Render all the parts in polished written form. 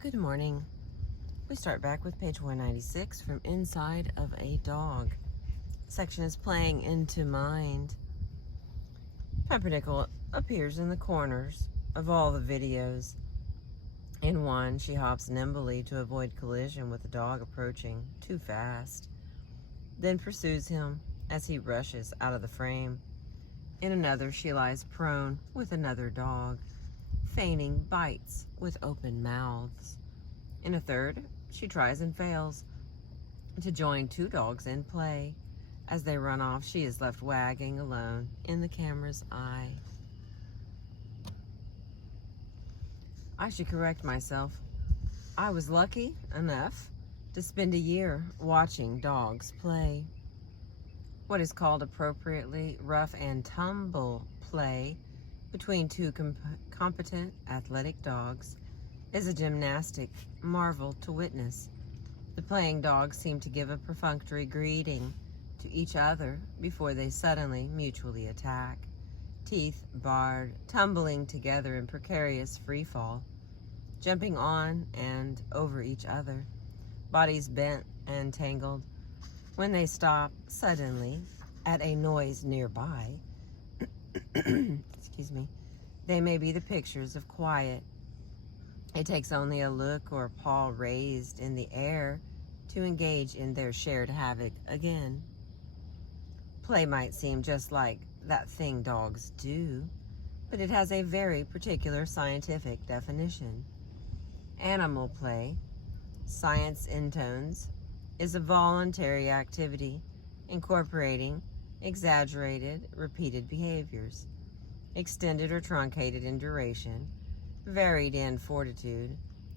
Good morning. We start back with page 196 from Inside of a Dog. Section is Playing into Mind. Pumpernickel appears in the corners of all the videos. In one, she hops nimbly to avoid collision with a dog approaching too fast, then pursues him as he rushes out of the frame. In another, she lies prone with another dog, feigning bites with open mouths. In a third, she tries and fails to join two dogs in play. As they run off, she is left wagging alone in the camera's eye. I should correct myself. I was lucky enough to spend a year watching dogs play. What is called appropriately rough and tumble play between two competent athletic dogs is a gymnastic marvel to witness. The playing dogs seem to give a perfunctory greeting to each other before they suddenly mutually attack, teeth bared, tumbling together in precarious free fall, jumping on and over each other, bodies bent and tangled. When they stop suddenly at a noise nearby, excuse me, they may be the pictures of quiet. It takes only a look or a paw raised in the air to engage in their shared havoc again. Play might seem just like that thing dogs do, but it has a very particular scientific definition. Animal play, science intones, is a voluntary activity incorporating exaggerated, repeated behaviors, extended or truncated in duration, varied in fortitude,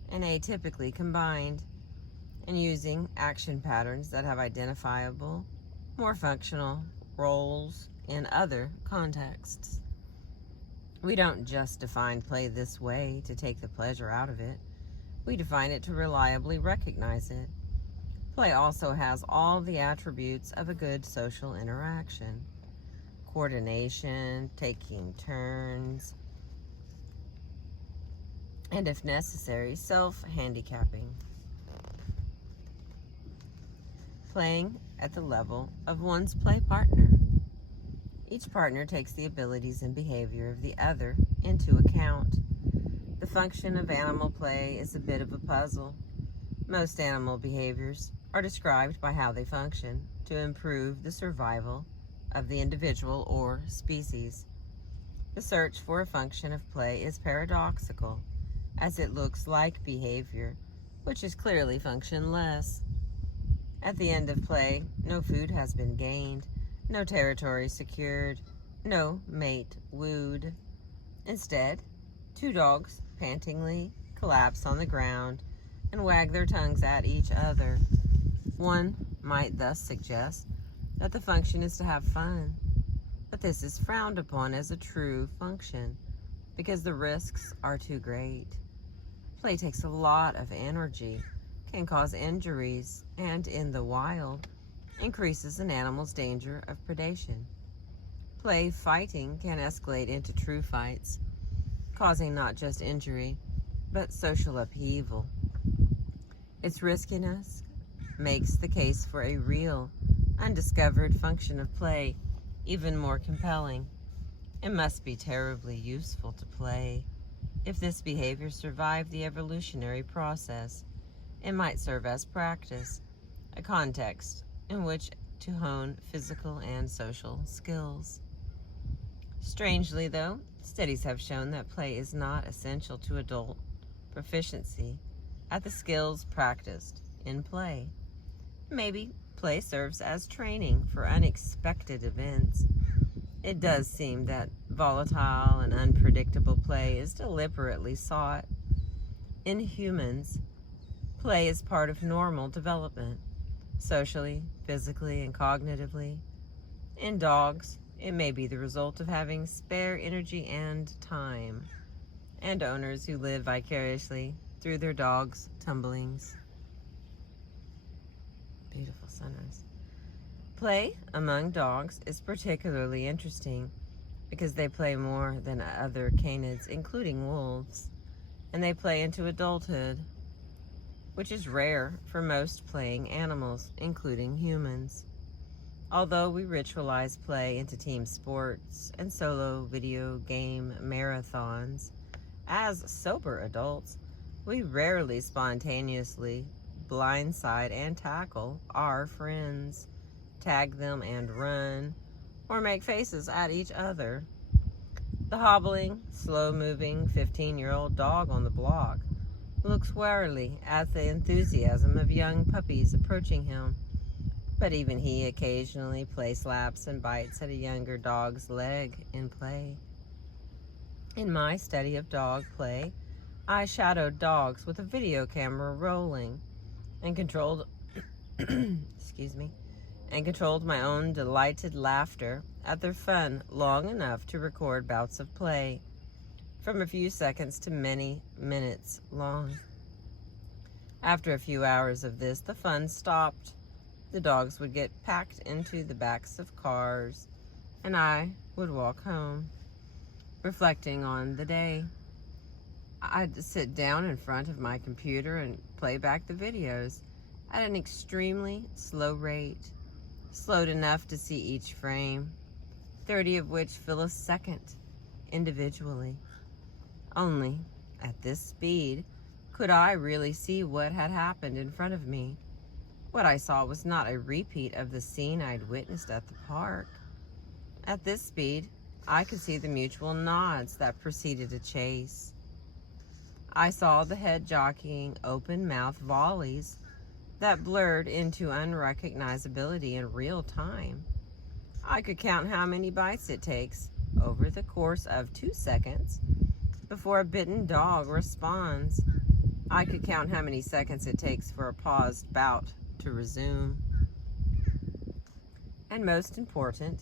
and atypically combined, and using action patterns that have identifiable, more functional roles in other contexts. We don't just define play this way to take the pleasure out of it. We define it to reliably recognize it. Play also has all the attributes of a good social interaction: coordination, taking turns, and if necessary, self-handicapping. Playing at the level of one's play partner. Each partner takes the abilities and behavior of the other into account. The function of animal play is a bit of a puzzle. Most animal behaviors are described by how they function to improve the survival of the individual or species. The search for a function of play is paradoxical, as it looks like behavior, which is clearly functionless. At the end of play, no food has been gained, no territory secured, no mate wooed. Instead, two dogs pantingly collapse on the ground and wag their tongues at each other. One might thus suggest that the function is to have fun, but this is frowned upon as a true function because the risks are too great. Play takes a lot of energy, can cause injuries, and in the wild, increases an animal's danger of predation. Play fighting can escalate into true fights, causing not just injury, but social upheaval. Its riskiness makes the case for a real, undiscovered function of play even more compelling. It must be terribly useful to play. If this behavior survived the evolutionary process, it might serve as practice, a context in which to hone physical and social skills. Strangely, though, studies have shown that play is not essential to adult proficiency at the skills practiced in play. Maybe play serves as training for unexpected events. It does seem that volatile and unpredictable play is deliberately sought. In humans, play is part of normal development, socially, physically, and cognitively. In dogs, it may be the result of having spare energy and time, and owners who live vicariously through their dogs' tumblings. Beautiful sunrise. Play among dogs is particularly interesting because they play more than other canids, including wolves, and they play into adulthood. which is rare for most playing animals, including humans. Although we ritualize play into team sports and solo video game marathons, as sober adults, we rarely spontaneously blindside and tackle our friends, tag them and run, or make faces at each other. The hobbling, slow-moving 15-year-old dog on the block looks warily at the enthusiasm of young puppies approaching him, but even he occasionally play-slaps and bites at a younger dog's leg in play. In my study of dog play, I shadowed dogs with a video camera rolling and controlled and controlled my own delighted laughter at their fun long enough to record bouts of play, from a few seconds to many minutes long. After a few hours of this, the fun stopped. The dogs would get packed into the backs of cars, and I would walk home, reflecting on the day. I'd sit down in front of my computer and play back the videos at an extremely slow rate, slowed enough to see each frame, 30 of which fill a second individually. Only at this speed could I really see what had happened in front of me. What I saw was not a repeat of the scene I'd witnessed at the park. At this speed, I could see the mutual nods that preceded a chase. I saw the head jockeying open-mouth volleys that blurred into unrecognizability in real time. I could count how many bites it takes over the course of 2 seconds before a bitten dog responds. I could count how many seconds it takes for a paused bout to resume. And most important,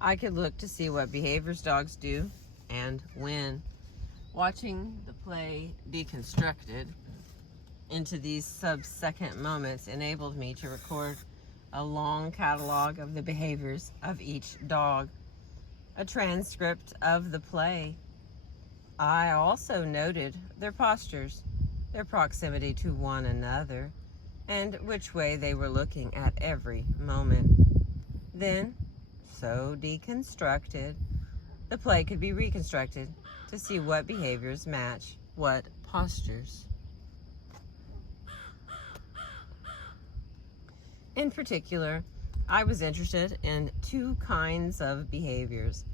I could look to see what behaviors dogs do and when. Watching the play deconstructed into these sub-second moments enabled me to record a long catalog of the behaviors of each dog, a transcript of the play. I also noted their postures, their proximity to one another, and which way they were looking at every moment. Then, so deconstructed, the play could be reconstructed to see what behaviors match what postures. In particular, I was interested in 2 kinds of behaviors: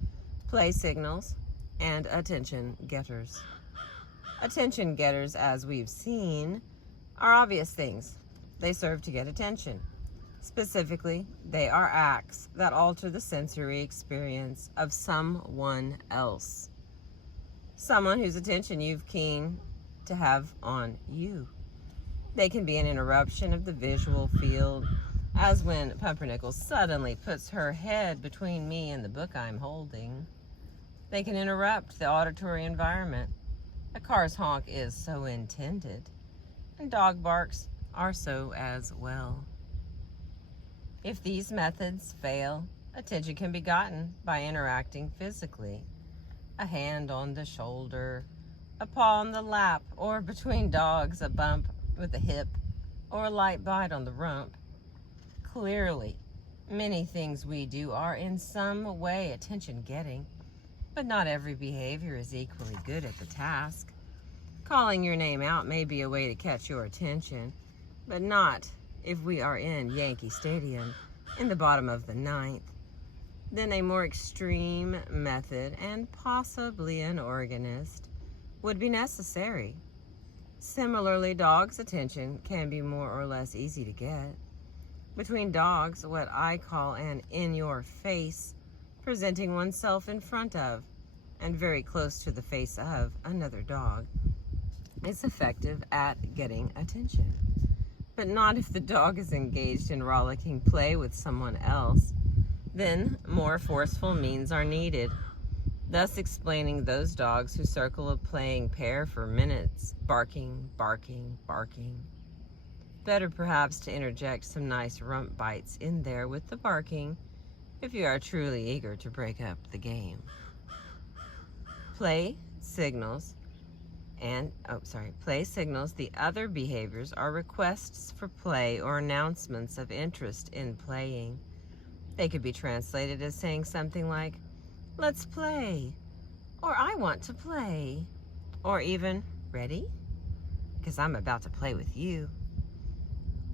play signals and attention getters. Attention getters, as we've seen, are obvious things. They serve to get attention. Specifically, they are acts that alter the sensory experience of someone else. Someone whose attention you've keen to have on you. They can be an interruption of the visual field, as when Pumpernickel suddenly puts her head between me and the book I'm holding. They can interrupt the auditory environment. A car's honk is so intended, and dog barks are so as well. If these methods fail, attention can be gotten by interacting physically. A hand on the shoulder, a paw on the lap, or between dogs, a bump with the hip, or a light bite on the rump. Clearly, many things we do are in some way attention-getting, but not every behavior is equally good at the task. Calling your name out may be a way to catch your attention, but not if we are in Yankee Stadium in the bottom of the 9th. Then a more extreme method, and possibly an organist, would be necessary. Similarly, dogs' attention can be more or less easy to get. Between dogs, what I call an in-your-face, presenting oneself in front of and very close to the face of another dog, is effective at getting attention. But not if the dog is engaged in rollicking play with someone else. Then more forceful means are needed, thus explaining those dogs who circle a playing pair for minutes, barking, barking, barking. Better perhaps to interject some nice rump bites in there with the barking if you are truly eager to break up the game. Play signals Play signals the other behaviors are requests for play or announcements of interest in playing. They could be translated as saying something like, "Let's play," or "I want to play," or even, "Ready? Because I'm about to play with you."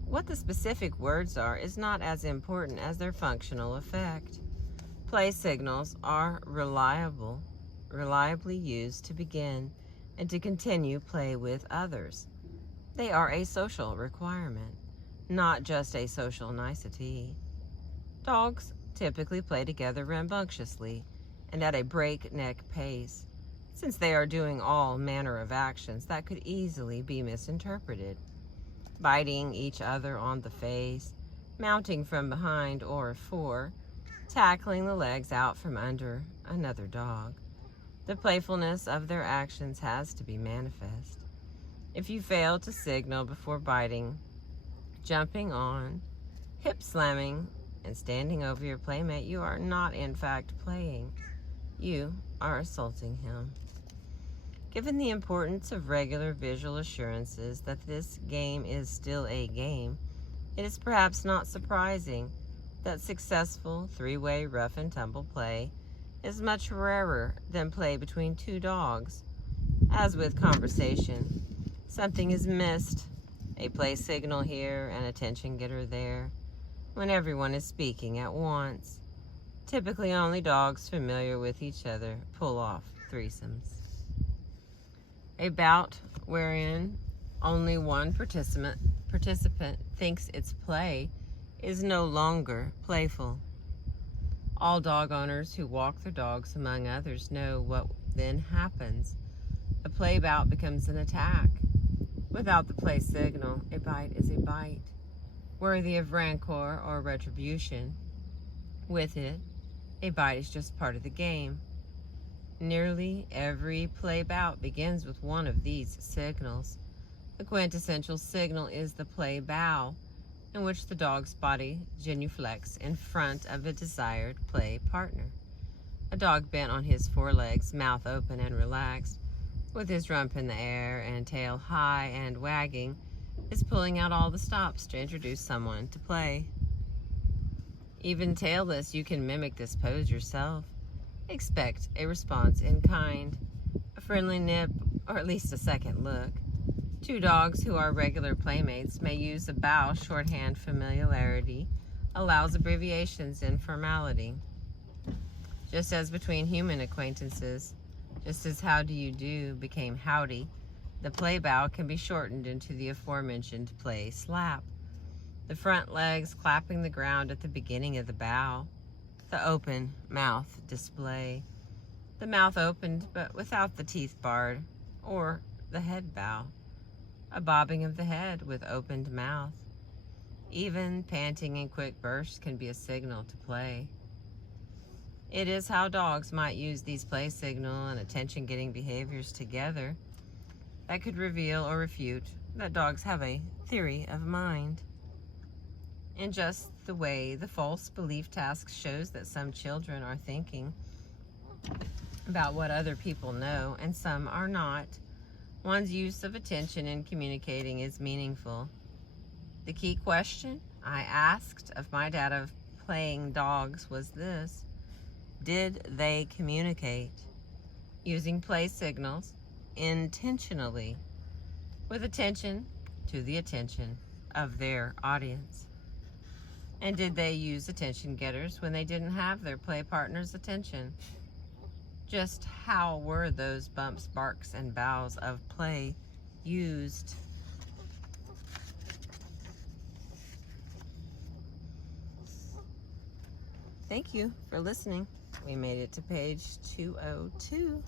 What the specific words are is not as important as their functional effect. Play signals are reliably used to begin and to continue play with others. They are a social requirement, not just a social nicety. Dogs typically play together rambunctiously and at a breakneck pace, since they are doing all manner of actions that could easily be misinterpreted. Biting each other on the face, mounting from behind or for, tackling the legs out from under another dog. The playfulness of their actions has to be manifest. If you fail to signal before biting, jumping on, hip slamming, and standing over your playmate, you are not in fact playing. You are assaulting him. Given the importance of regular visual assurances that this game is still a game, it is perhaps not surprising that successful three-way rough and tumble play is much rarer than play between two dogs. As with conversation, something is missed, a play signal here, an attention getter there, when everyone is speaking at once. Typically only dogs familiar with each other pull off threesomes. A bout wherein only one participant thinks it's play is no longer playful. All dog owners who walk their dogs, among others, know what then happens. A play bout becomes an attack. Without the play signal, a bite is a bite, worthy of rancor or retribution. With it, a bite is just part of the game. Nearly every play bout begins with one of these signals. The quintessential signal is the play bow, in which the dog's body genuflects in front of a desired play partner. A dog bent on his forelegs, mouth open and relaxed, with his rump in the air and tail high and wagging, is pulling out all the stops to introduce someone to play. Even tailless, you can mimic this pose yourself. Expect a response in kind, a friendly nip, or at least a second look. Two dogs who are regular playmates may use a bow. Shorthand familiarity allows abbreviations in formality. Just as between human acquaintances, just as how do you do became howdy, the play bow can be shortened into the aforementioned play slap. The front legs clapping the ground at the beginning of the bow. The open mouth display. The mouth opened but without the teeth barred, or the head bow. A bobbing of the head with opened mouth. Even panting in quick bursts can be a signal to play. It is how dogs might use these play signal and attention-getting behaviors together that could reveal or refute that dogs have a theory of mind. In just the way the false belief task shows that some children are thinking about what other people know and some are not, one's use of attention in communicating is meaningful. The key question I asked of my dad of playing dogs was this: did they communicate using play signals intentionally with attention to the attention of their audience? And did they use attention getters when they didn't have their play partner's attention? Just how were those bumps, barks, and bows of play used? Thank you for listening. We made it to page 202.